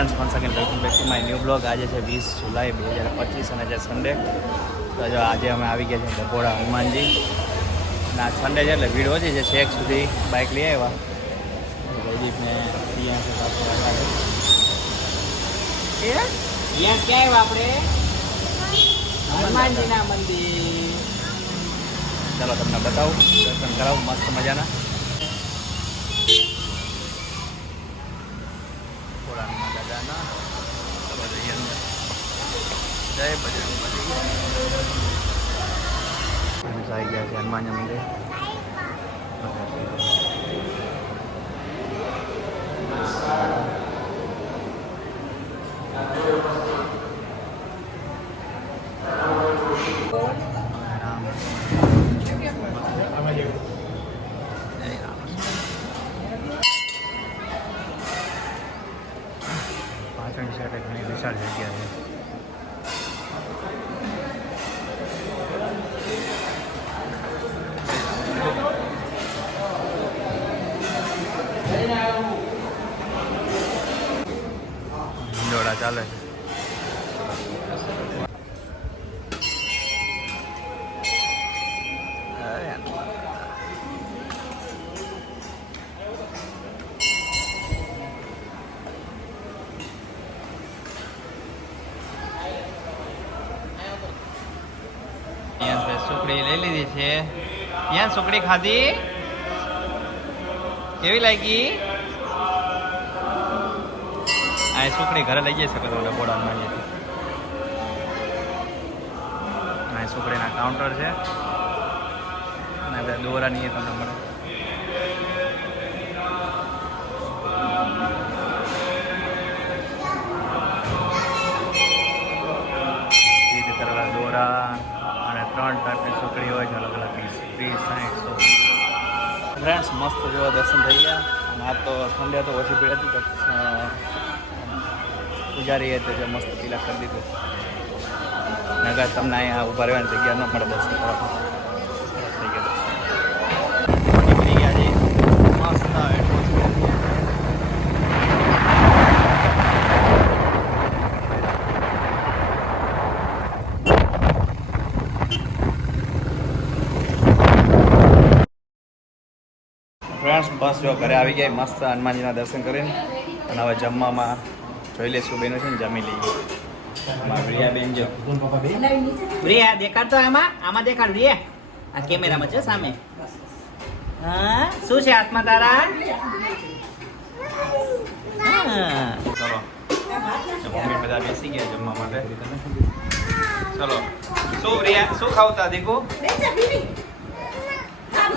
Friends once again welcome back to my new blog. આજે છે 20 જુલાઈ 2025 અને આજે સન્ડે. તો જો આજે અમે આવી ગયા છીએ ડભોડા હનુમાનજી અને આ સન્ડે છે એટલે ભીડ ઓછી છે. શેખ સુધી બાઇક લઈ આવ્યા. જયદીપને ત્યાં છે ક્યાં આવ્યા આપણે હનુમાનજીના મંદિર. ચાલો તમને બતાવું, દર્શન કરાવું મસ્ત મજાના. હનુમાન દાદાના ચલો જઈએ અંદર. જય બજરંગબલી. આવી ગયા છે હનુમાનજી મંદિર. પાછળની સાઈડે ઘણી વિશાળ જગ્યા છે. હિંડોળા ચાલે છે. સુકડી લઈ લીધી છે. ત્યાં સુકડી ખાધી કેવી લાગી? આ સુકડી ઘરે લઈ જઈ શકો છો ડબોડામાં. આ સુકડીના કાઉન્ટર છે અને બધા દોરાની એ તમને મળે. દોરા અને 3 ટાઈપની સુકડી હોય છે, અલગ અલગ પીસ 30, 60, 100. ફ્રેન્ડ્સ મસ્ત જેવા દર્શન થઈ ગયા. અને આ તો સન્ડે તો ઓછી ભીડ હતી તો પૂજારી હતી જે મસ્ત તિલક કરી દીધું. નગર તમને અહીંયા ઊભા રહેવાની જગ્યા ન મળે દર્શન કરવા. થઈ ગયા નીકળી ગયા છે મસ્ત ફ્રેન્ડ્સ. બસ જો ઘરે આવી ગયા મસ્ત હનુમાનજીના દર્શન કરીને. અને હવે જમવામાં જોઈ લઈશું બેનો છે ને જમી લઈએ. પ્રિયા બેન જો પ્રિયા દેખાડ તો આમાં દેખાડ પ્રિયા. આ કેમેરામાં છે સામે. હા શું છે હાથમાં તારા? ચલો મમ્મી બધા બેસી ગયા જમવા માટે. ચલો શું પ્રિયા શું ખાવતા દીકુ?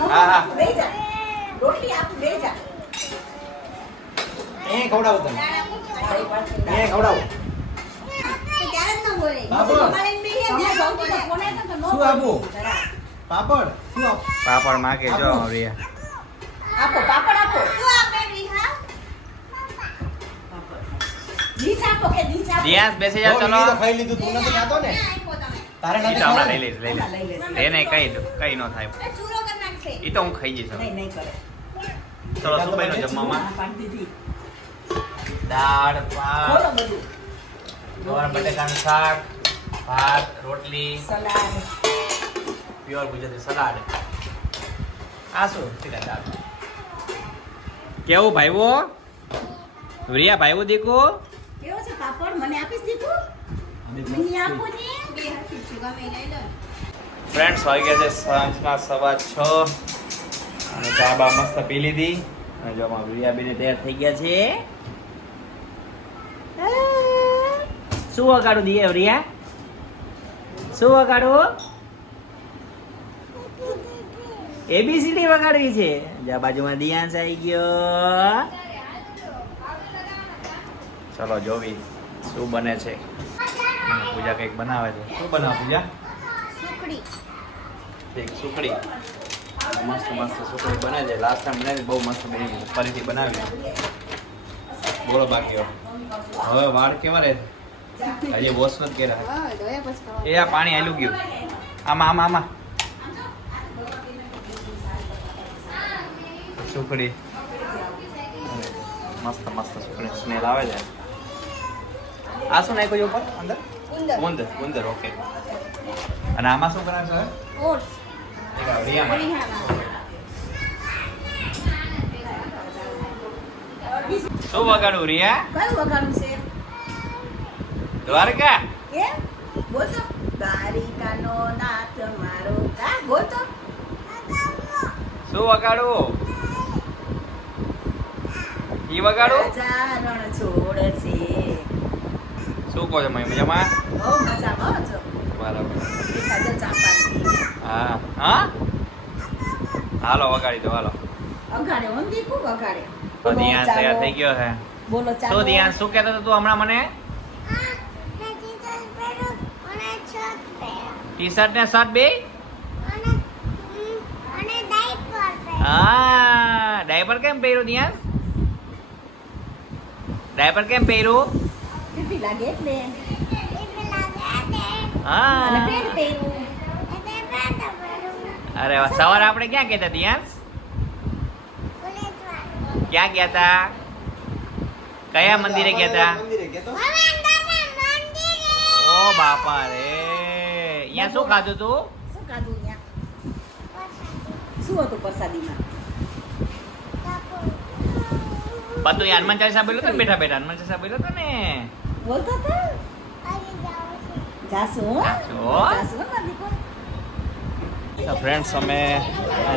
હા હા એ ખવડાવો તમે. એ ખવડાવો. શું આપું? પાપડ શું આપું? પાપડ માગે જો પ્રિયા. આપો પાપડ આપો. શું આપે રીહા? દીસ આપો કે દીસ આપો. દિયાસ બેસી જા. ચલો તો ખાઈ લીધું તું નથી ખાતો ને. તારે ઈ નથી તો હમણાં ખાવું? લઈ લઈશ. એને કઈ ન થાય. એ ચૂરો કર નાખશે. ઈ તો હું ખાઈ જઈશ. નહીં કરે. ચલો શું બન્યું જમવામાં? પાણી દીધી. દાળ, ભાત, ખોલો બધું. ગવાર બટેકાનું શાક, ભાત, રોટલી, સલાડ. Pure Gujarati salad. આ શું? સીધા દાળ. કેવું ભાઈવો? રિયા ભાઈવો દીકો? કેવો છે પાપડ? મને આપીશ દીકુ? મને આપો ને. બે હાથી છે ગમે લઈ લો. ફ્રેન્ડ્સ આવી ગયા છે સાંજના 6:15 અને ચા બા મસ્ત પી લીધી. અને જો અમારા રિયા બેને તૈયાર થઈ ગયા છે. શું વગાડું દીએ રિયા? શું વગાડું? ABCD વગાડવી છે. જા બાજુમાં દિયાંશ આવી ગયો. ચલો જોવી શું બને છે. પૂજા કંઈક બનાવે છે. શું બનાવે પૂજા? સુખડી. એક સુખડી. મસ્ત મસ્ત સુખડી બને છે. લાસ્ટ ટાઈમ બનાવી બહુ મસ્ત બની ગઈ. ફરીથી બનાવી. બોલો બાકી હવે વાળ કેવા રહે? હજી વોશ નથી કર્યા. હા ધોયા પછી ખાવા. એ આ પાણી આલું ગયું. આમાં આમાં આમાં સુખડી મસ્ત મસ્ત સુખડી સ્મેલ આવે છે. આ શું નાખ્યું છે ઉપર અંદર ઉંદર ગુંદર ઓકે. અને આમાં શું કરાવશો હવે? ઓટ્સ એક આ રિયામાં. શું વગાડું રિયા? કયું વગાડું છે દ્વારકા. કેમ બોલતો દ્વારિકાનો નાથ મારો કા બોલતો શું વગાડું? ઈ વગાડું? ચારણ છોડ છે શું કહો છો મય મજામાં? બહુ મજામાં છો બરાબર. દેખાજો ચાંપાની હા હા હાલો વગાડી દો હાલો. અગાડે હું દીકું અગાડે તો ધ્યાન તૈયાર થઈ ગયો છે. બોલો ચાલો શું ધ્યાન શું કહેતો હતો તું હમણાં મને? ટી શર્ટ ને શર્ટ બે? હા ડાયપર કેમ પહેર્યું ધ્યાન? ડાયપર કેમ પહેર્યું? પીપી લાગે એટલે અને હા પેન્ટ પહેર્યું અરે વાહ. સવારે આપણે ક્યાં ગયા હતા ધ્યાન? ક્યાં ગયા હતા? કયા મંદિરે ગયા હતા? ઓ બાપા રે અહીંયા શું ખાધું તું? શું ખાધું ત્યાં શું હતું પ્રસાદીમાં બધું હનુમાન ચાલીસા બોલ્યો હતો ને બેઠા બેઠા હનુમાન ચાલીસા બોલ્યો હતો ને. બોલતો હતો જાસુ હો જાસુ. જાસુ હો મારો દીકરો ફ્રેન્ડ્સ અમે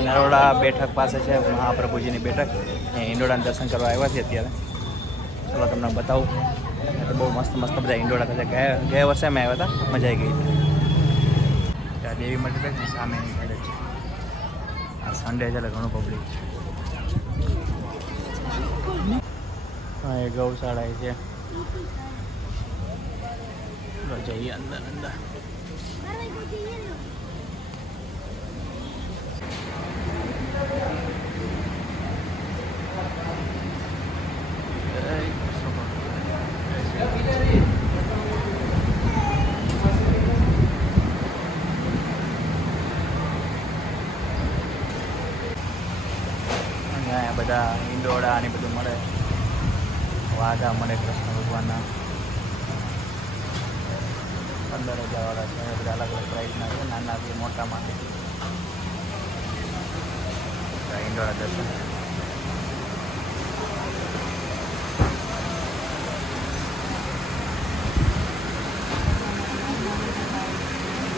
નરોડા બેઠક પાસે છે મહાપ્રભુજીની બેઠક એ ઈંડોળાના દર્શન કરવા આવ્યા છીએ અત્યારે. ચલો તમને બતાવું. બહુ મસ્ત મસ્ત બધા ઈંડોળા થશે. ગયા વર્ષે અમે આવ્યા હતા મજા આવી ગઈ. ત્યાં દેવી મંદિર છે ને સામે સાઈડ છે. આ સન્ડે છે એટલે ઘણું પબ્લિક છે. હા એ ગૌશાળા છે. ચલો જઈએ અંદર અંદર. અહીંયા બધા ઈંડોળા અને બધું મળે. વાઘા મળે કૃષ્ણ ભગવાનના 15,000 વાળા છે. બધા અલગ અલગ પ્રાઇસના છે નાનાથી મોટામાં. ઈંડોળા દર્શન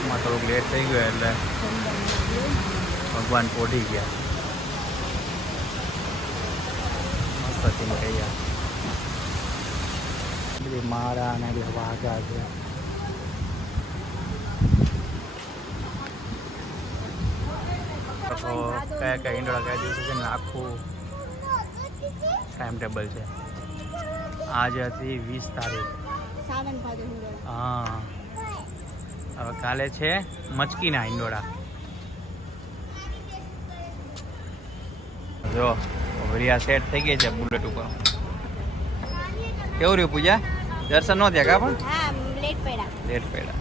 માં થોડુંક લેટ થઈ ગયું એટલે ભગવાન પોઢી ગયા. મસ્ત હતી કહીયા બધી માળા અને બધી વાઘા છે. તો કયા કયા ઈંડોળા કયા દિવસે છે ને આખું ટાઈમ ટેબલ છે. આજે હતી 20 તારીખ. હા હવે કાલે છે મચકીના ઈંડોળા. જો વરિયા સેટ થઈ ગઈ છે બુલેટ ઉપર. કેવું રહ્યું પૂજા? દર્શન ન થયા કા? પણ લેટ પડ્યા.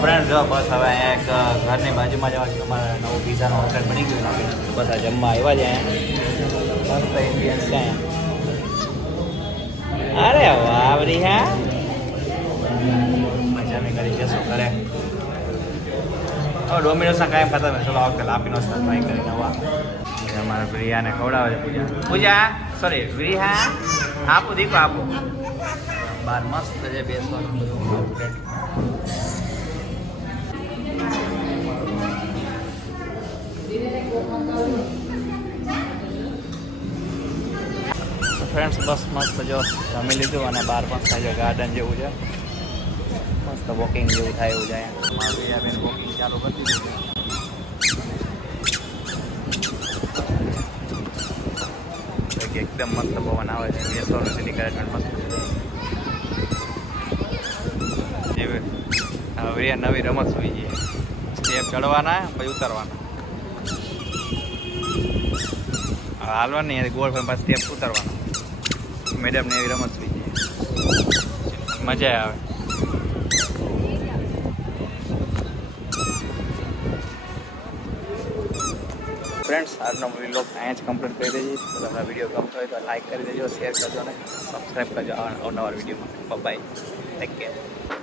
ફ્રેન્ડ જો બસ હવે અહીંયા એક ઘરની બાજુમાં જવા કે અમારે નવું પીઝાનું આઉટલેટ બની ગયું. બસ આ જમવા આવ્યા છે અહીંયા. મસ્ત ઇન્ડિયન્સ છે અહીંયા. અરે વાહ વરિયા મજાની કરી જશો ઘરે. હવે ડોમિનોસના કાંઈ ખાતા નથી. ચલો આ વખતે લાપીનોસના ટ્રાય કરીને આવા. અમારા પ્રિયાને ખવડાવે છે પૂજા. પૂજા સોરી વિહા આપું દીકો આપું. બહાર મસ્ત છે બેસવાનું બધું. ફ્રેન્ડ્સ બસ મસ્ત જો જમી લીધું અને બહાર મસ્ત જો ગાર્ડન જેવું છે. મસ્ત વોકિંગ જેવું થાય એવું જાય. મારું વોકિંગ ચાલુ કરી દીધું છે. એકદમ મસ્ત પવન આવે છે. બેસવાનું સિટી ગાર્ડન મસ્ત છે. હવે નવી રમત સુઈ જઈએ. સ્ટેપ ચડવાના પછી ઉતરવાના. હાલવાની ગોળ પછી સ્ટેપ ઉતરવાના. મેડમને એવી રમત સુઈ જઈએ. મજા આવે. ફ્રેન્ડ્સ આજનો વ્લોગ અહીંયા જ કમ્પ્લીટ કરી દેજો. તો તમને વિડીયો ગમતો હોય તો લાઈક કરી દેજો, શેર કરજો અને સબસ્ક્રાઈબ કરજો અવનવા વિડીયોમાં. Bye, take care.